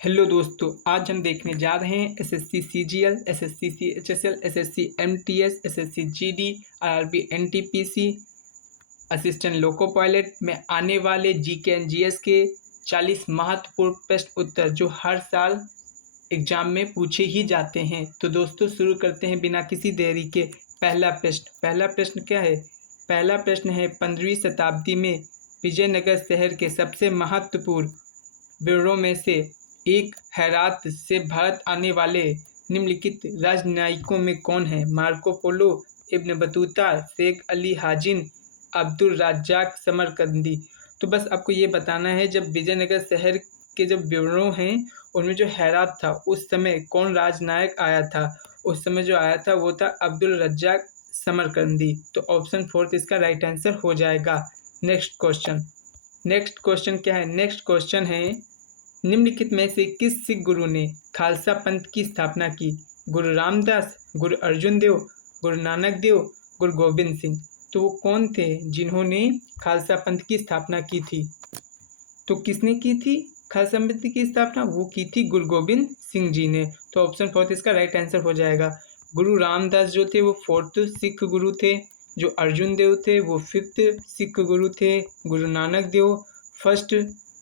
Hello दोस्तों, आज हम देखने जा रहे हैं SSC CGL, SSC CHSL, SSC MTS, SSC GD, RRB NTPC, assistant loco pilot में आने वाले जीके एंड जीएस के 40 महत्वपूर्ण प्रश्न उत्तर जो हर साल एग्जाम में पूछे ही जाते हैं। तो दोस्तों शुरू करते हैं बिना किसी देरी के। पहला प्रश्न क्या है? पहला प्रश्न है 15वीं शताब्दी में विजयनगर शहर के सबसे महत्वपूर्ण ब्यूरो में से एक हेरात से भारत आने वाले निम्नलिखित राजनयिकों में कौन है? Marco Polo, Ibn Battuta, Sheikh Ali Hazin, Abdul Razzaq Samarqandi. तो बस आपको ये बताना है, जब विजयनगर शहर के जब ब्यूरो हैं उनमें जो हेरात था उस समय कौन राजनायक आया था? उस समय जो आया था वो था अब्दुल रज्जाक समरकंदी। तो ऑप्शन 4 इसका राइट आंसर हो जाएगा। नेक्स्ट क्वेश्चन क्या है? नेक्स्ट क्वेश्चन है निम्नलिखित में से किस सिख गुरु ने खालसा पंथ की स्थापना की? गुरु रामदास, गुरु अर्जुन देव, गुरु नानक देव, गुरु गोबिंद सिंह। तो वो कौन थे जिन्होंने खालसा पंथ की स्थापना की थी? तो किसने की थी खालसा पंथ की स्थापना? वो की थी गुरु गोबिंद सिंह जी ने। तो ऑप्शन 4 इसका राइट आंसर हो जाएगा। गुरु रामदास जो थे वो 4th सिख गुरु थे, जो अर्जुन देव थे वो 5th सिख गुरु थे, गुरु नानक देव 1st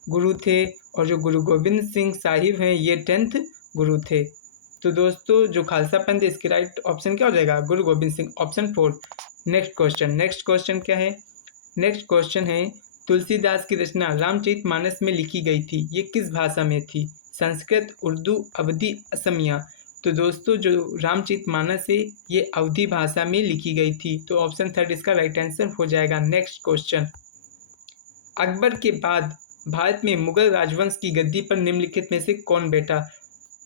गुरु थे, और जो गुरु गोबिंद सिंह साहिब हैं ये 10th गुरु थे। तो दोस्तों जो खालसा पंथ है इसकी राइट ऑप्शन क्या हो जाएगा? Guru Gobind Singh, option 4। Next question क्या है? नेक्स्ट क्वेश्चन है तुलसीदास की रचना रामचरितमानस में लिखी गई थी, ये किस भाषा में थी? संस्कृत, उर्दू, अवधी, असमिया। तो दोस्तों जो रामचरितमानस है ये अवधी भाषा में लिखी गई थी। तो ऑप्शन 3 इसका राइट आंसर हो जाएगा। नेक्स्ट क्वेश्चन, अकबर के बाद भारत में मुगल राजवंश की गद्दी पर निम्नलिखित में से कौन बैठा?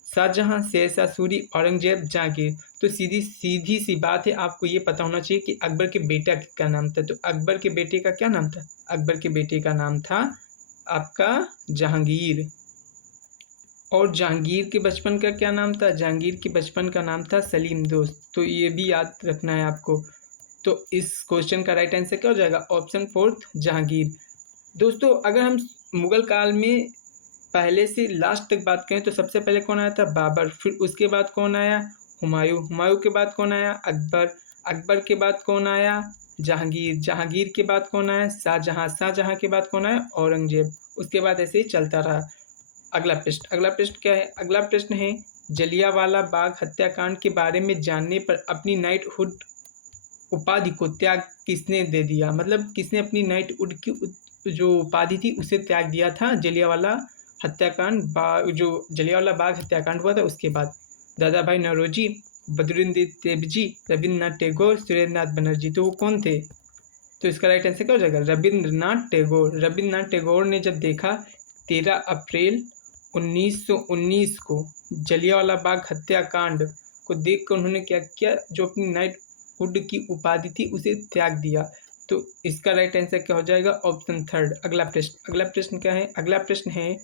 शाहजहां, शेरशाह सूरी, औरंगजेब, जहांगीर। तो सीधी सी बात है, आपको ये पता होना चाहिए कि अकबर के बेटा का नाम था। तो अकबर के बेटे का क्या नाम था? अकबर के बेटे का नाम था आपका जहांगीर। और जहांगीर के बचपन का क्या नाम था? जहांगीर के बचपन का नाम था सलीम दोस्त। तो ये भी याद रखना है आपको। तो इस क्वेश्चन का राइट आंसर क्या हो जाएगा? ऑप्शन 4 जहांगीर। दोस्तों अगर हम मुगल काल में पहले से लास्ट तक बात करें तो सबसे पहले कौन आया था? बाबर। फिर उसके बाद कौन आया? हुमायूं। हुमायूं के बाद कौन आया? अकबर। अकबर के बाद कौन आया? जहांगीर। जहांगीर के बाद कौन आया? शाहजहां। शाहजहां के बाद कौन आया? औरंगजेब। उसके बाद ऐसे ही चलता रहा। अगला प्रश्न क्या है? अगला प्रश्न है जलियांवाला बाग हत्याकांड के बारे में जानने पर अपनी नाइटहुड उपाधि को त्याग किसने दे दिया? मतलब किसने अपनी नाइटहुड की जो उपाधि थी उसे त्याग दिया था जलियांवाला जो जलियांवाला बाग हत्याकांड हुआ था उसके बाद? दादा भाई नौरोजी, बद्रुद्दीन देवजी, रविंद्रनाथ टैगोर, सुरेंद्रनाथ बनर्जी। तो वो कौन थे? तो इसका राइट आंसर क्या हो जाएगा? रविंद्रनाथ टैगोर। रविंद्रनाथ टैगोर ने जब देखा 13 अप्रैल 1919 को जलियांवाला बाग हत्याकांड को देखकर उन्होंने क्या किया? जो अपनी नाइटहुड की उपाधि थी उसे त्याग दिया। तो इसका राइट आंसर क्या हो जाएगा? ऑप्शन 3। अगला प्रश्न क्या है? अगला प्रश्न है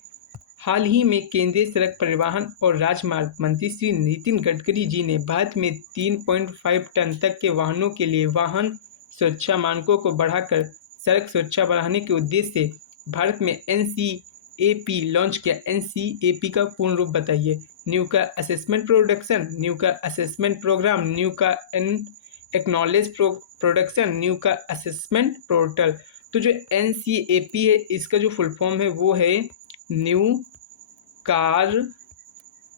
हाल ही में केंद्रीय सड़क परिवहन और राजमार्ग मंत्री श्री नितिन गडकरी जी ने भारत में 3.5 टन तक के वाहनों के लिए वाहन सुरक्षा मानकों को बढ़ाकर सड़क सुरक्षा बढ़ाने के उद्देश्य से भारत में NCAP लॉन्च किया। NCAP का पूर्ण रूप बताइए। न्यू का असेसमेंट प्रोडक्शन, न्यू का असेसमेंट प्रोग्राम, न्यू का एक्नॉलेज प्रोडक्शन, न्यू का असेसमेंट पोर्टल। तो जो NCAP है इसका जो फुल फॉर्म है वो है न्यू कार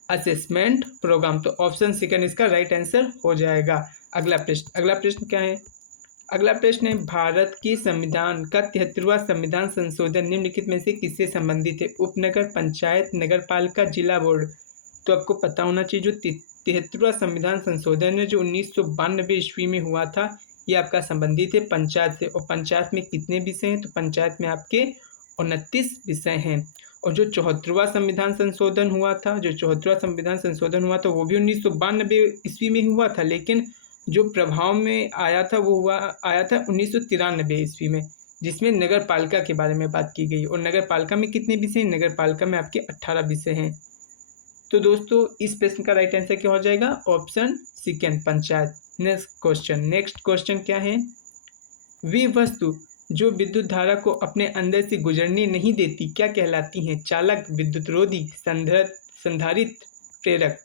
असेसमेंट प्रोग्राम। तो ऑप्शन 2 इसका राइट आंसर हो जाएगा। अगला प्रश्न क्या है? अगला प्रश्न है भारत के संविधान का 73वां संविधान संशोधन निम्नलिखित में से किससे संबंधित है? उपनगर, पंचायत, नगरपालिका, जिला बोर्ड। तो आपको पता होना चाहिए जो 73वां संविधान संशोधन है जो 1992 ईस्वी में हुआ था ये आपका संबंधित है पंचायत से। और पंचायत में कितने विषय हैं? तो पंचायत में आपके 29 विषय हैं। और जो 74वां संविधान संशोधन हुआ था, वो भी 1992 ईस्वी में हुआ था, लेकिन जो प्रभाव में आया था वो आया था 1993 ईस्वी में, जिसमें नगर पालिका के बारे में बात की गई। और नगर पालिका में कितने विषय? नगर पालिका में आपके 18 विषय हैं। तो दोस्तों इस प्रश्न का राइट आंसर क्या हो जाएगा? ऑप्शन 2 पंचायत। नेक्स्ट क्वेश्चन क्या है? वे वस्तु जो विद्युत धारा को अपने अंदर से गुजरने नहीं देती क्या कहलाती हैं? चालक, विद्युतरोधी, संधारित्र, प्रेरक।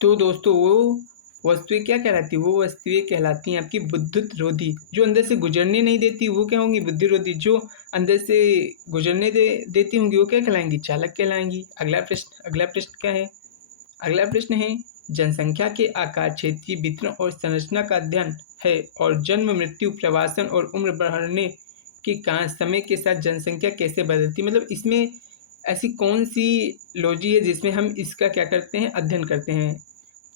तो दोस्तों वो वस्तुएं क्या कहलाती है? वो वस्तुएं कहलाती हैं आपकी विद्युतरोधी। जो अंदर से गुजरने नहीं देती वो क्या होंगी? विद्युतरोधी। जो अंदर से गुजरने देती होंगी वो क्या कहलाएंगी? चालक कहलाएंगी। अगला प्रश्न क्या है? अगला प्रश्न है जनसंख्या के आकार, क्षेत्रीय वितरण और संरचना का अध्ययन है और जन्म, मृत्यु, प्रवासन और उम्र बढ़ने के कारण समय के साथ जनसंख्या कैसे बदलती, मतलब इसमें ऐसी कौन सी लॉजी है जिसमें हम इसका क्या करते हैं? अध्ययन करते हैं।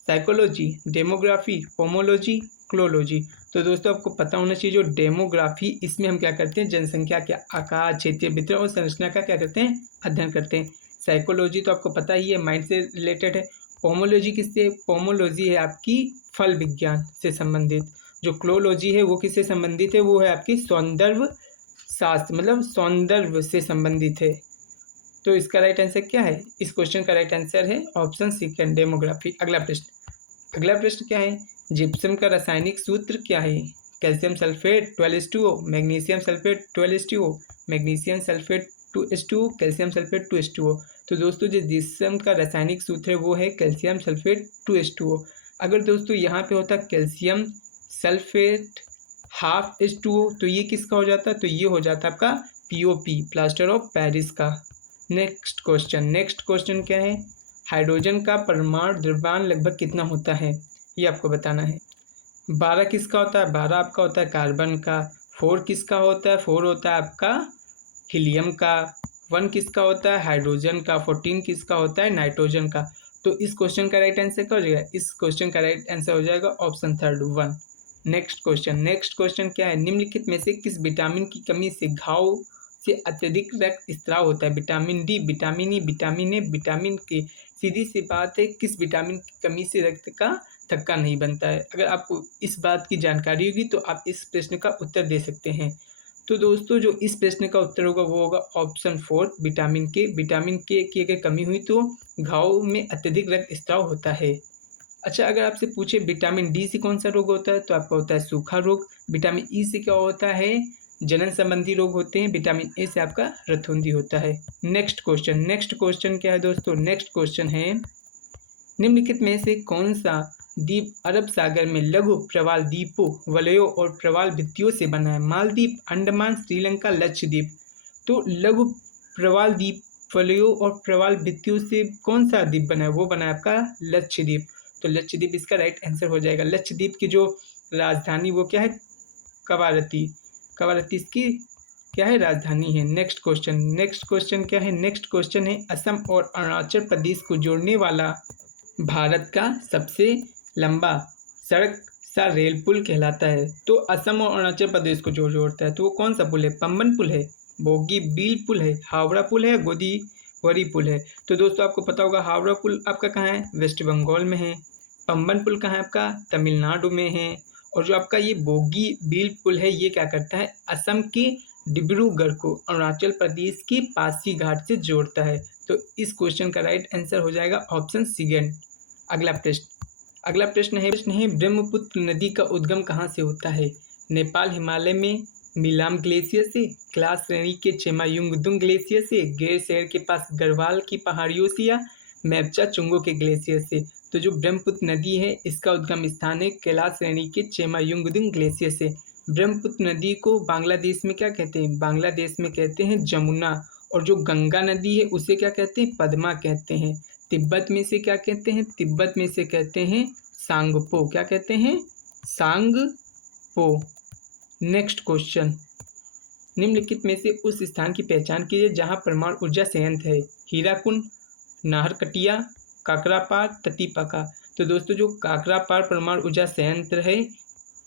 साइकोलॉजी, डेमोग्राफी, पोमोलॉजी, क्लोलॉजी। तो दोस्तों आपको पता होना चाहिए जो डेमोग्राफी, इसमें हम क्या करते हैं? जनसंख्या के आकार, क्षेत्रीय वितरण और संरचना का क्या करते हैं? अध्ययन करते हैं। साइकोलॉजी तो आपको पता ही है, माइंड से रिलेटेड है। पोमोलॉजी किससे? पोमोलॉजी है आपकी फल विज्ञान से संबंधित। जो क्लोलॉजी है वो किससे संबंधित है? वो है आपकी सौंदर्य शास्त्र, मतलब सौंदर्य से संबंधित है। तो इसका राइट आंसर क्या है? इस क्वेश्चन का राइट आंसर है ऑप्शन सेकंड, डेमोग्राफी। अगला प्रश्न क्या है? जिप्सम का रासायनिक सूत्र क्या है? Calcium sulphate 12H2O, magnesium sulphate 12H2O, magnesium sulphate 2H2O, calcium sulphate 2H2O। तो दोस्तों जो जिप्सम का रासायनिक सूत्र है वो है कैल्शियम सल्फेट 2H2O। अगर दोस्तों यहाँ पे होता कैल्शियम सल्फेट हाफ H2O तो ये किसका हो जाता? तो ये हो जाता आपका POP, प्लास्टर ऑफ पेरिस का। नेक्स्ट क्वेश्चन क्या है? हाइड्रोजन का परमाणु द्रव्यमान लगभग कितना होता है? ये आपको बताना है। 12 किसका होता है? 12 आपका होता है कार्बन का। 4 किसका होता है? 4 होता है आपका हीलियम का। 1 किसका होता है? हाइड्रोजन का। 14 किसका होता है? नाइट्रोजन का। तो इस क्वेश्चन का राइट आंसर क्या हो जाएगा? इस क्वेश्चन का राइट आंसर हो जाएगा ऑप्शन थर्ड 1। नेक्स्ट क्वेश्चन क्या है? निम्नलिखित में से किस विटामिन की कमी से घाव से अत्यधिक रक्त स्त्राव होता है? Vitamin D, vitamin E, vitamin A, vitamin के। सीधी सी बात है, किस विटामिन की कमी से रक्त का थक्का नहीं बनता है? अगर आपको इस बात की जानकारी होगी तो आप इस प्रश्न का उत्तर दे सकते हैं। तो दोस्तों जो इस प्रश्न का उत्तर होगा वो होगा ऑप्शन 4, विटामिन के। विटामिन के की अगर कमी हुई तो घाव में अत्यधिक रक्त स्त्राव होता है। अच्छा, अगर आपसे पूछे विटामिन डी से कौन सा रोग होता है तो आपका होता है सूखा रोग। विटामिन ई से क्या होता है? जनन संबंधी रोग होते हैं। विटामिन ए से आपका रतौंधी होता है। नेक्स्ट क्वेश्चन क्या है दोस्तों? नेक्स्ट क्वेश्चन है निम्नलिखित में से कौन सा द्वीप अरब सागर में लघु प्रवाल द्वीपों, वलयों और प्रवाल भित्तियों से बना है? मालदीव, अंडमान, श्रीलंका, लक्षद्वीप। तो लघु प्रवाल द्वीप, वलयों और प्रवाल भित्तियों से कौन सा द्वीप बना है? वो बना है आपका लक्षद्वीप। तो लक्षद्वीप इसका राइट आंसर हो जाएगा। लक्षद्वीप की जो राजधानी वो क्या है? कवारती। कवारती इसकी क्या है? राजधानी है। नेक्स्ट क्वेश्चन क्या है? नेक्स्ट क्वेश्चन है असम और अरुणाचल प्रदेश को जोड़ने वाला भारत का सबसे लंबा सड़क सा रेल पुल कहलाता है। तो असम और अरुणाचल प्रदेश को जो जोड़ता है तो वो कौन सा पुल है? पंबन पुल है, बोगी बील पुल है, हावड़ा पुल है, गोदीवरी पुल है। तो दोस्तों आपको पता होगा हावड़ा पुल आपका कहाँ है? वेस्ट बंगाल में है। पंबन पुल कहाँ है आपका? तमिलनाडु में है। और जो आपका ये बोगी बील पुल है ये क्या करता है? असम के डिब्रूगढ़ को अरुणाचल प्रदेश के पासी घाट से जोड़ता है। तो इस क्वेश्चन का राइट आंसर हो जाएगा ऑप्शन सेकंड। अगला प्रश्न है ब्रह्मपुत्र नदी का उद्गम कहाँ से होता है? नेपाल हिमालय में मिलाम ग्लेशियर से, क्लास श्रेणी के चेमायुंगदुंग ग्लेशियर से, गैर शहर के पास गढ़वाल की पहाड़ियों से, या मैप्चा चुंगो के ग्लेशियर से। तो जो ब्रह्मपुत्र नदी है इसका उद्गम स्थान है कैलाश श्रेणी के चेमायुंगदुंग ग्लेशियर से। ब्रह्मपुत्र नदी को बांग्लादेश में क्या कहते हैं? बांग्लादेश में कहते हैं जमुना। और जो गंगा नदी है उसे क्या कहते हैं? पद्मा कहते हैं। तिब्बत में से क्या कहते हैं? तिब्बत में से कहते हैं सांगपो। क्या कहते हैं? सांगपो। नेक्स्ट क्वेश्चन, निम्नलिखित में से उस स्थान की पहचान कीजिए जहां परमाणु ऊर्जा संयंत्र है? हीराकुंड, नाहरकटिया, काकरापार, ततीपाका। तो दोस्तों जो काकरापार परमाणु ऊर्जा संयंत्र है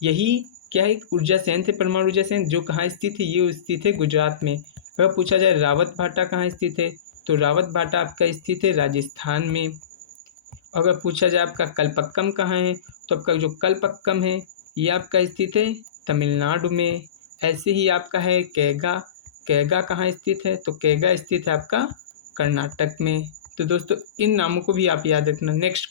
यही क्या है? ऊर्जा संयंत्र, परमाणु ऊर्जा संयंत्र जो कहाँ स्थित है? ये स्थित है गुजरात में। अगर पूछा जाए रावत भाटा कहाँ स्थित है तो रावत भाटा आपका स्थित है राजस्थान में। अगर पूछा जाए आपका कलपक्कम कहाँ है तो आपका जो कलपक्कम है ये आपका स्थित है तमिलनाडु में। ऐसे ही आपका है कैगा। कैगा कहाँ स्थित है? तो कैगा स्थित है आपका कर्नाटक में। तो दोस्तों इन नामों को भी आप याद रखना। नेक्स्ट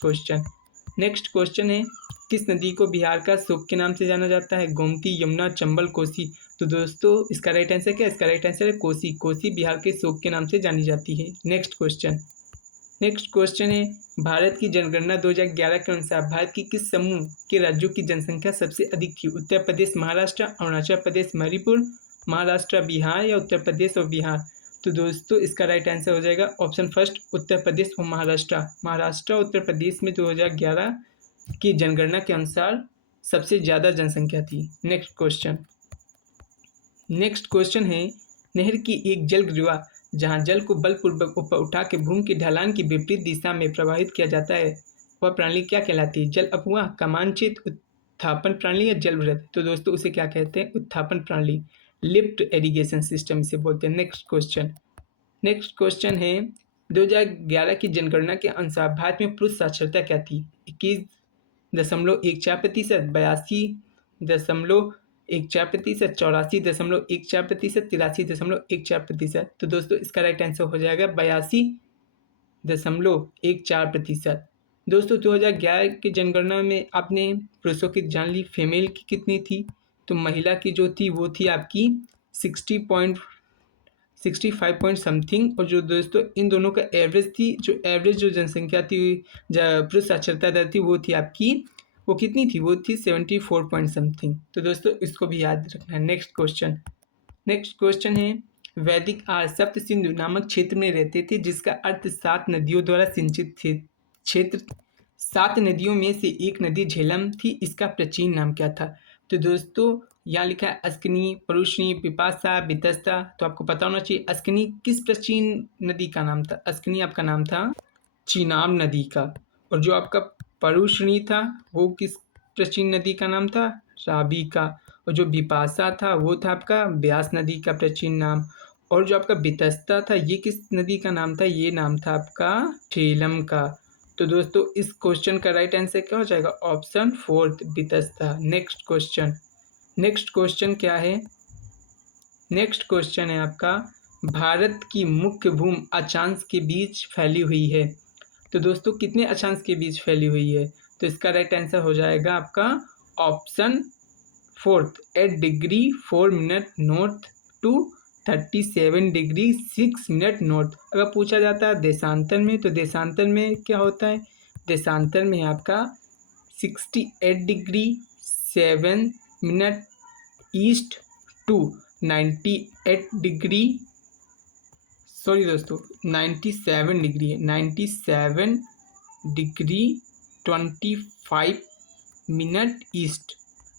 क्वेश्चन है किस नदी को बिहार का शोक के नाम से जाना जाता है? गोमती, यमुना, चंबल, कोसी। तो दोस्तों इसका राइट आंसर क्या है? इसका राइट आंसर है कोसी। कोसी बिहार के शोक के नाम से जानी जाती है। नेक्स्ट क्वेश्चन है, भारत की जनगणना 2011 के अनुसार भारत की किस समूह के राज्यों की जनसंख्या सबसे अधिक थी? उत्तर प्रदेश, महाराष्ट्र, अरुणाचल प्रदेश, मणिपुर, महाराष्ट्र, बिहार या उत्तर प्रदेश और बिहार? तो दोस्तों इसका राइट आंसर हो जाएगा ऑप्शन फर्स्ट, उत्तर प्रदेश और महाराष्ट्र। महाराष्ट्र उत्तर प्रदेश में 2011 की जनगणना के अनुसार सबसे ज़्यादा जनसंख्या थी। नेक्स्ट क्वेश्चन है, नहर की एक जल ग्रीवा जहाँ जल को बलपूर्वक ऊपर उठा के भूमि की ढलान की विपरीत दिशा में प्रवाहित किया जाता है, वह प्रणाली क्या कहलाती है? जल अफवाह, कमांचित, उत्थापन प्रणाली या जल वृत्त? तो दोस्तों उसे क्या कहते हैं? उत्थापन प्रणाली, लिफ्ट इरिगेशन सिस्टम इसे बोलते हैं। नेक्स्ट क्वेश्चन है, 2011 की जनगणना के अनुसार भारत में पुरुष साक्षरता क्या थी? 21.14%, 82.14%, 84.14%, 83.14%। तो दोस्तों इसका राइट आंसर हो जाएगा 82.14%। दोस्तों 2011 की जनगणना में आपने पुरुषों की जान ली, फीमेल की कितनी थी? तो महिला की जो थी वो थी आपकी 65 पॉइंट समथिंग, और जो दोस्तों इन दोनों का एवरेज थी, जो एवरेज जो जनसंख्या थी, पुरुष साक्षरता दर थी, वो थी आपकी, वो कितनी थी? वो थी 74 पॉइंट समथिंग। तो दोस्तों इसको भी याद रखना है। नेक्स्ट क्वेश्चन है, वैदिक आर्य सप्त सिंधु नामक क्षेत्र में रहते थे, जिसका अर्थ 7 नदियों द्वारा सिंचित क्षेत्र। 7 नदियों में से एक नदी झेलम थी, इसका प्राचीन नाम क्या था? तो दोस्तों यहाँ लिखा है अस्कनी, परुष्णी, पिपासा, वितस्ता। तो आपको पता होना चाहिए अस्कनी किस प्राचीन नदी का नाम था? अस्कनी आपका नाम था चीनाब नदी का। और जो आपका परुष्णी था वो किस प्राचीन नदी का नाम था? रावी का। और जो विपासा था वो था आपका ब्यास नदी का प्राचीन नाम। और जो आपका वितस्ता था ये किस नदी का नाम था? ये नाम था आपका ठेलम का। तो दोस्तों इस क्वेश्चन का राइट आंसर क्या हो जाएगा? Option fourth, Vitasta. Next question क्या है? नेक्स्ट क्वेश्चन है आपका, भारत की मुख्य भूमि अक्षांश के बीच फैली हुई है। तो दोस्तों कितने अक्षांश के बीच फैली हुई है? तो इसका राइट आंसर हो जाएगा आपका option fourth, 8 degree 4 minute north to 37 degree 6 minute north. अगर पूछा जाता है देशांतर में, तो देशांतर में क्या होता है? देशांतर में आपका 68 degree 7 minute east to 97 degree 25 minute east.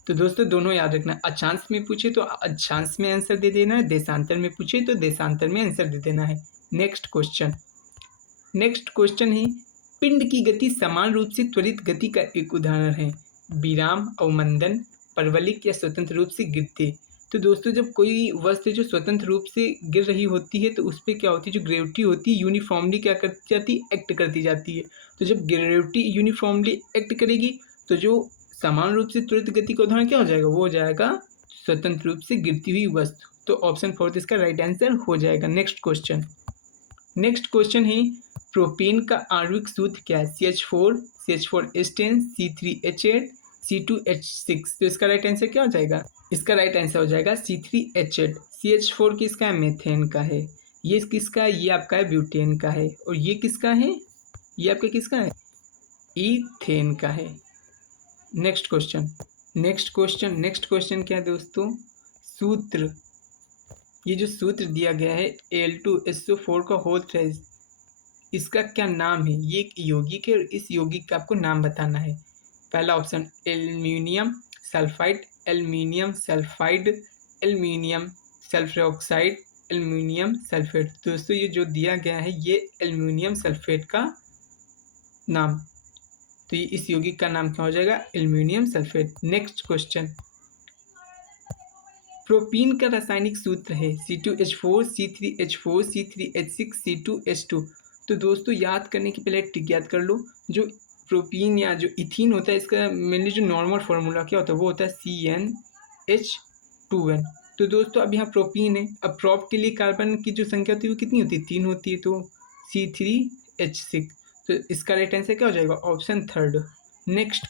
तो दोस्तों दोनों याद रखना, अक्षांश में पूछे तो अक्षांश में आंसर दे देना है, देशांतर में पूछे तो देशांतर में आंसर दे देना है। नेक्स्ट क्वेश्चन है, पिंड की गति समान रूप से त्वरित गति का एक उदाहरण है। विराम, अवमंदन, परवलिक या स्वतंत्र रूप से गिरते। तो दोस्तों जब कोई वस्तु जो स्वतंत्र रूप से गिर रही होती है तो उस पर क्या होती है? जो ग्रेविटी होती है यूनिफॉर्मली क्या करती जाती है? एक्ट करती जाती है। तो जब ग्रेविटी यूनिफॉर्मली एक्ट करेगी तो जो समान रूप से त्वरित गति का उदाहरण क्या हो जाएगा? वो हो जाएगा स्वतंत्र रूप से गिरती हुई वस्तु। तो ऑप्शन फोर्थ इसका राइट आंसर हो जाएगा। नेक्स्ट क्वेश्चन है, प्रोपेन का आणविक सूत्र क्या है? CH4, CH4S10, C3H8, C2H6। तो इसका राइट आंसर क्या हो जाएगा? इसका राइट आंसर हो जाएगा C3H8। CH4 किसका है? मीथेन का है। ये किसका है? ये आपका है ब्यूटेन का है। और ये किसका है? ये आपका किसका है? ईथेन का है। नेक्स्ट क्वेश्चन क्या है दोस्तों? सूत्र, ये जो सूत्र दिया गया है Al2SO4 का होल थ्राइस, इसका क्या नाम है? ये एक यौगिक है और इस यौगिक का आपको नाम बताना है। पहला option aluminium sulphide, aluminium sulphide, aluminium sulphur, aluminium sulphate. दोस्तों ये जो दिया गया है ये एल्यूमिनियम सल्फेट का नाम, तो ये इस यौगिक का नाम क्या हो जाएगा? Aluminium sulphate. Next question, propene का रासायनिक सूत्र है C2H4, C3H4, C3H6, C2H2। तो दोस्तों याद करने के पहले टिक याद कर लो, जो प्रोपीन या जो इथीन होता है इसका मेनली जो नॉर्मल फार्मूला क्या होता है? वो होता है CnH2n। तो दोस्तों अब यहाँ प्रोपीन है, अब प्रोप के लिए कार्बन की जो संख्या होती है वो कितनी होती है? 3 होती है, तो C3H6। तो इसका राइट आंसर क्या हो जाएगा? Option third. Next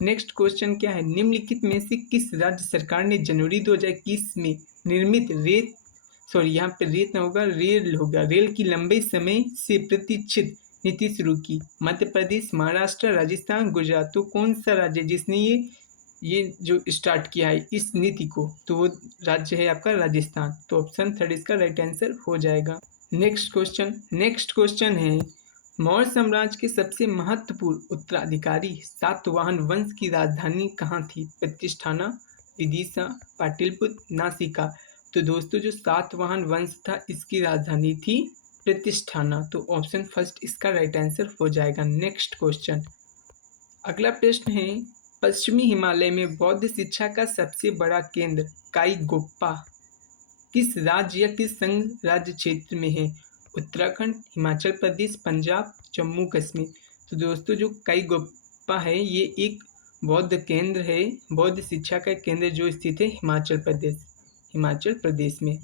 next question क्या है, निम्नलिखित में से किस राज्य सरकार ने जनवरी 2021 में निर्मित यहाँ पे रेत ना होगा, रेल होगा, रेल की लंबे समय से प्रतीक्षित नीति शुरू की? मध्य प्रदेश, महाराष्ट्र, राजस्थान, गुजरात। तो कौन सा राज्य है जिसने ये जो स्टार्ट किया है इस नीति को? तो वो राज्य है आपका राजस्थान। तो ऑप्शन थर्ड इसका राइट आंसर हो जाएगा। नेक्स्ट क्वेश्चन है, मौर्य साम्राज्य के सबसे महत्वपूर्ण उत्तराधिकारी सातवाहन वंश की राजधानी कहाँ थी? प्रतिष्ठाना, विदिशा, पाटलिपुत्र, नासिका। तो दोस्तों जो सातवाहन वंश था इसकी राजधानी थी प्रतिष्ठाना। तो ऑप्शन फर्स्ट इसका राइट आंसर हो जाएगा। नेक्स्ट क्वेश्चन, अगला प्रश्न है, पश्चिमी हिमालय में बौद्ध शिक्षा का सबसे बड़ा केंद्र काईगोप्पा किस राज्य या किस संघ राज्य क्षेत्र में है? उत्तराखंड, हिमाचल प्रदेश, पंजाब, जम्मू कश्मीर। तो दोस्तों जो काईगोप्पा है ये एक बौद्ध केंद्र है, बौद्ध शिक्षा का केंद्र जो स्थित है हिमाचल प्रदेश में।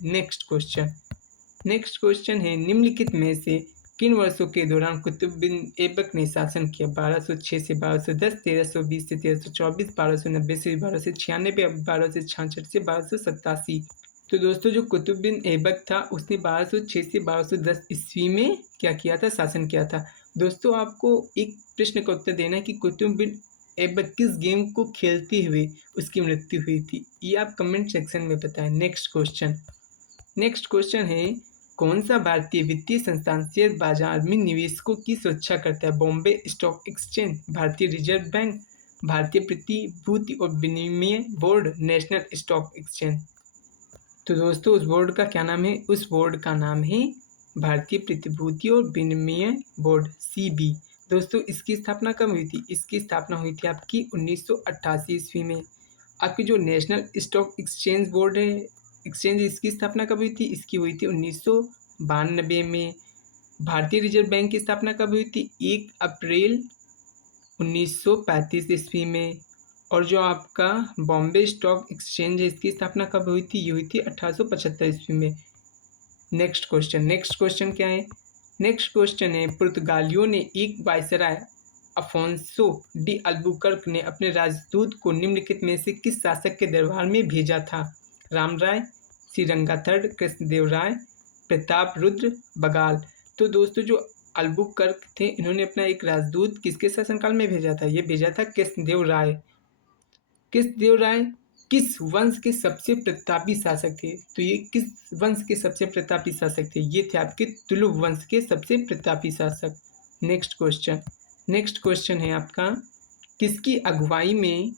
नेक्स्ट क्वेश्चन है, निम्नलिखित में से किन वर्षों के दौरान कुतुब बिन ऐबक ने शासन किया? 1206 से 1210, 1320 से 1324, 1290 से 1296, 1266 से 1287। तो दोस्तों जो कुतुब बिन ऐबक था उसने 1206 से 1210 ईस्वी में क्या किया था? शासन किया था। दोस्तों आपको एक प्रश्न का उत्तर देना है कि कुतुब बिन ऐबक किस गेम को खेलते हुए उसकी मृत्यु हुई थी, ये आप कमेंट सेक्शन में बताएं। नेक्स्ट क्वेश्चन है, कौन सा भारतीय वित्तीय संस्थान शेयर बाजार में निवेशकों की सुरक्षा करता है? बॉम्बे स्टॉक एक्सचेंज, भारतीय रिजर्व बैंक, भारतीय प्रतिभूति और विनिमय बोर्ड, नेशनल स्टॉक एक्सचेंज। तो दोस्तों उस बोर्ड का क्या नाम है? उस बोर्ड का नाम है भारतीय प्रतिभूति और विनिमय बोर्ड, CB। दोस्तों इसकी स्थापना कब हुई थी? इसकी स्थापना हुई थी आपकी 1988 ईस्वी में। आपकी जो नेशनल स्टॉक एक्सचेंज बोर्ड है, एक्सचेंज, इसकी स्थापना कब हुई थी? इसकी हुई थी 1992 में। भारतीय रिजर्व बैंक की स्थापना कब हुई थी? 1 अप्रैल 1935 ईस्वी में। और जो आपका बॉम्बे स्टॉक एक्सचेंज है इसकी स्थापना कब हुई थी? ये हुई थी 1875 ईस्वी में। नेक्स्ट क्वेश्चन क्या है? नेक्स्ट क्वेश्चन है, पुर्तगालियों ने एक वायसराय अफोंसो डी अल्बुकर्क ने अपने राजदूत को निम्नलिखित में से किस शासक के दरबार में भेजा था? रामराय, श्रीरंगाथर्ड, कृष्णदेवराय, प्रताप रुद्र, बगाल। तो दोस्तों जो अल्बुकर्क थे इन्होंने अपना एक राजदूत किसके शासनकाल में भेजा था? ये भेजा था कृष्णदेवराय। कृष्णदेवराय किस वंश के सबसे प्रतापी शासक थे? तो ये किस वंश के सबसे प्रतापी शासक थे? ये थे आपके तुलुक वंश के सबसे प्रतापी शासक। नेक्स्ट क्वेश्चन है आपका, किसकी अगुवाई में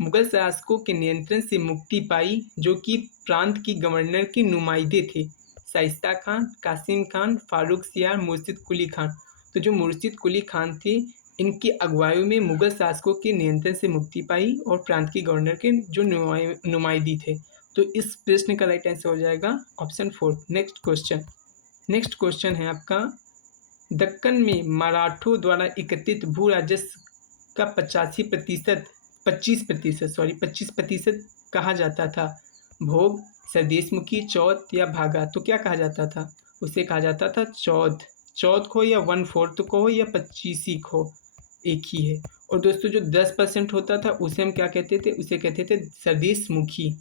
मुगल शासकों के नियंत्रण से मुक्ति पाई जो कि प्रांत की गवर्नर के नुमाइंदे थे? शाइस्ता खान, कासिम खान, फारूक सियार, मुर्शिद कुली खान। तो जो मुर्शिद कुली खान थे इनकी अगुवाई में मुगल शासकों के नियंत्रण से मुक्ति पाई और प्रांत की गवर्नर के जो नुमाइंदी थे। तो इस प्रश्न का राइट आंसर हो जाएगा ऑप्शन 4। नेक्स्ट क्वेश्चन है आपका, दक्कन में मराठों द्वारा एकत्रित भू राजस्व का 25% कहा जाता था? भोग, सरदेशमुखी, चौथ या भागा। तो क्या कहा जाता था? उसे कहा जाता था चौथ को, या 1/4 को, या 25 को, एक ही है। और दोस्तों जो 10% होता था उसे हम क्या कहते थे? उसे कहते थे सरदेशमुखी।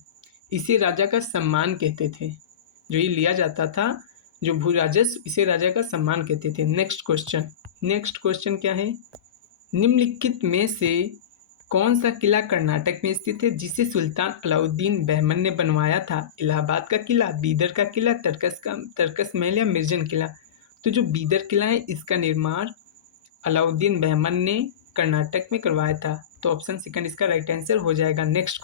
इसे राजा का सम्मान कहते थे। जो ये लिया जाता था जो भू राजस्व, इसे राजा का सम्मान कहते थे। नेक्स्ट क्वेश्चन क्या है? निम्नलिखित में से कौन सा किला कर्नाटक में स्थित है जिसे सुल्तान अलाउद्दीन बहमन ने बनवाया था? इलाहाबाद का किला, बीदर का किला, तरकस महल या मिर्जन किला। तो जो बीदर किला है इसका निर्माण अलाउद्दीन बहमन ने कर्नाटक में करवाया था। तो ऑप्शन सेकंड इसका राइट आंसर हो जाएगा। नेक्स्ट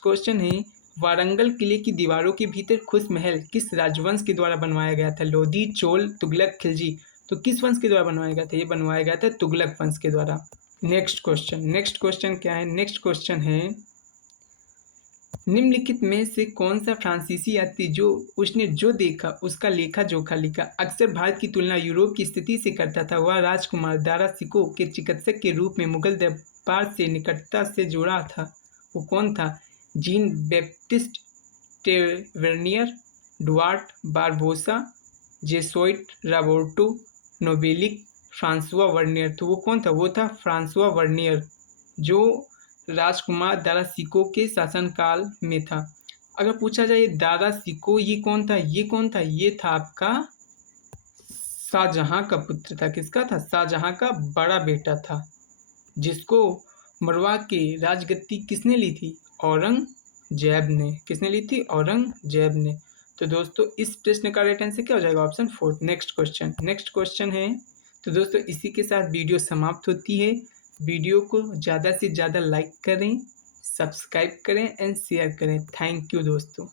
क्वेश्चन है, वारंगल किले की दीवारों के भीतर खुश महल किस राजवंश के द्वारा बनवाया गया था? लोधी, चोल, तुगलक, खिलजी। तो किस वंश के द्वारा बनवाया गया था? ये बनवाया गया था तुगलक वंश के द्वारा। नेक्स्ट क्वेश्चन क्या है? नेक्स्ट क्वेश्चन है, निम्नलिखित में से कौन सा फ्रांसीसी यात्री जो उसने जो देखा उसका लेखा जोखा लिखा अक्सर भारत की तुलना यूरोप की स्थिति से करता था? वह राजकुमार दारा सिकोह के चिकित्सक के रूप में मुगल दरबार से निकटता से जुड़ा था। वो कौन था? Jean Baptiste Tavernier, Duarte Barbosa, Jesuit Roberto Nobili, Francois Bernier. तो वो कौन था? वो था फ्रांसुआ वर्नियर। जो राजकुमार दारा सिकोह के शासनकाल में था। अगर पूछा जाए दारा सिकोह ये कौन था, ये कौन था, ये था आपका शाहजहां का पुत्र था। किसका था? शाहजहां का बड़ा बेटा था, जिसको मरवा के राजगद्दी किसने ली थी? औरंगजेब ने। किसने ली थी? औरंगजेब ने। तो दोस्तों इस प्रश्न का राइट आंसर क्या हो जाएगा? ऑप्शन 4। नेक्स्ट क्वेश्चन है। तो दोस्तों इसी के साथ वीडियो समाप्त होती है। वीडियो को ज़्यादा से ज़्यादा लाइक करें, सब्सक्राइब करें एंड शेयर करें। थैंक यू दोस्तों।